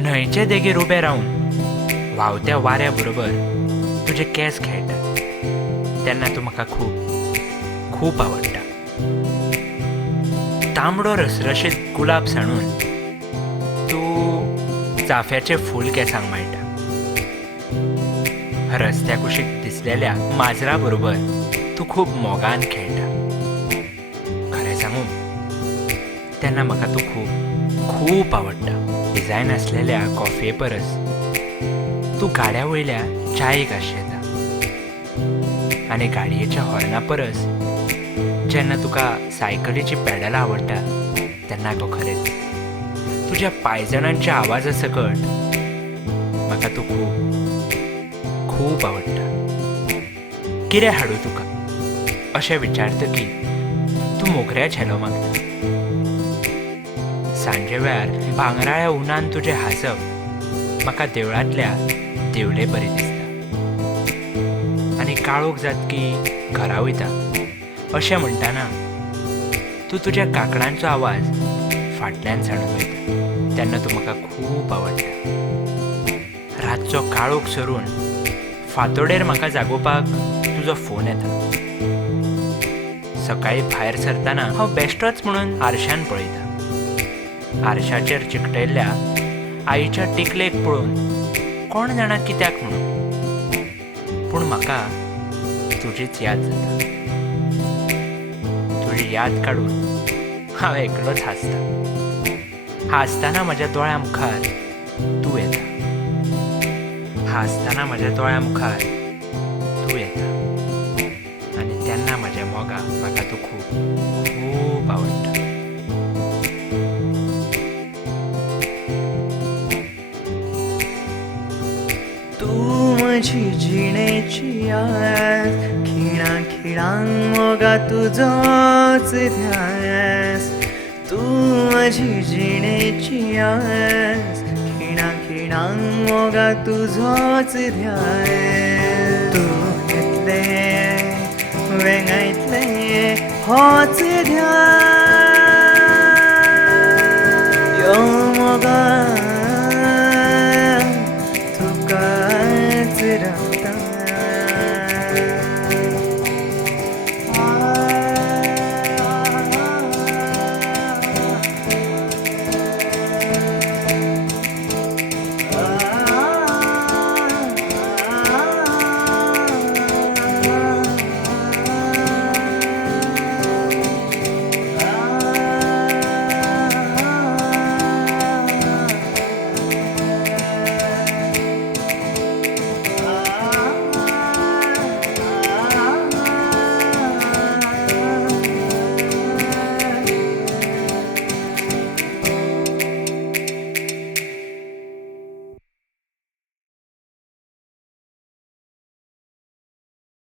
न्हंयचे देगेर उबें रावन व्हांवत्या वाऱ्या बरोबर तुजे केस खेळटात तेन्ना तूं म्हाका खूब खूब आवडटा. तांबडो रसरशीत गुलाब सांडून तूं चाफ्याचें फूल केंसांक माळटा. रस्त्या कुशीक दिसलेल्या माजरा बरोबर तूं खूब मोगान खेळटा. खरें सांगू तेन्ना म्हाका तूं खूब खूब आवडटा. डिझायन आसलेल्या कॉफये परस तूं गाड्या वयल्या च्यायेक आश येता आनी गाडयेच्या हॉर्ना परस जेन्ना तुका सायकलीची पॅडलां आवडटा तेन्ना गो खरेंच तुज्या पायजणांच्या आवाजा सकट म्हाका तूं खूब खूब आवडटा. कितें हाडूं तुका अशें विचारतकी तूं मोगऱ्या झेलो मागता. सांजे वेळार भांगराळ्या उनान तुजें हांसप म्हाका देवळांतल्या देवळे बरें दिसता. आनी काळोख जातकी घरा वयता अशें म्हणटाना तूं तुज्या काकणांचो आवाज फाटल्यान जाणून वयता तेन्ना तूं म्हाका खूब आवडटा. रातचो काळोख सरून फांतोडेर म्हाका जागोवपाक तुजो फोन येता. सकाळीं भायर सरतना हांव बेश्टोच म्हणून आरशान पळयता. आरशाचेर चिकटयल्ल्या आईच्या टिकलेक पळोवन कोण जाणा कित्याक म्हणून पूण म्हाका तुजीच याद जाता. तुजी याद काडून हांव एकलोच हांसता. हांसतना म्हज्या दोळ्या मुखार तूं येता. हांसतना म्हज्या दोळ्या मुखार तूं येता आनी तेन्ना म्हज्या मोगा म्हाका तूं खूब खूब आवडटा. तू माझी जिणेची आस, खिणा खिणांग मोगा तुझोच ध्यास. तू माझी जिणेची आस, खिणा खिणांग मोगा तुझोच ध्यास. तू घेतले वेंगायतले होच ध्यास. यो मोगा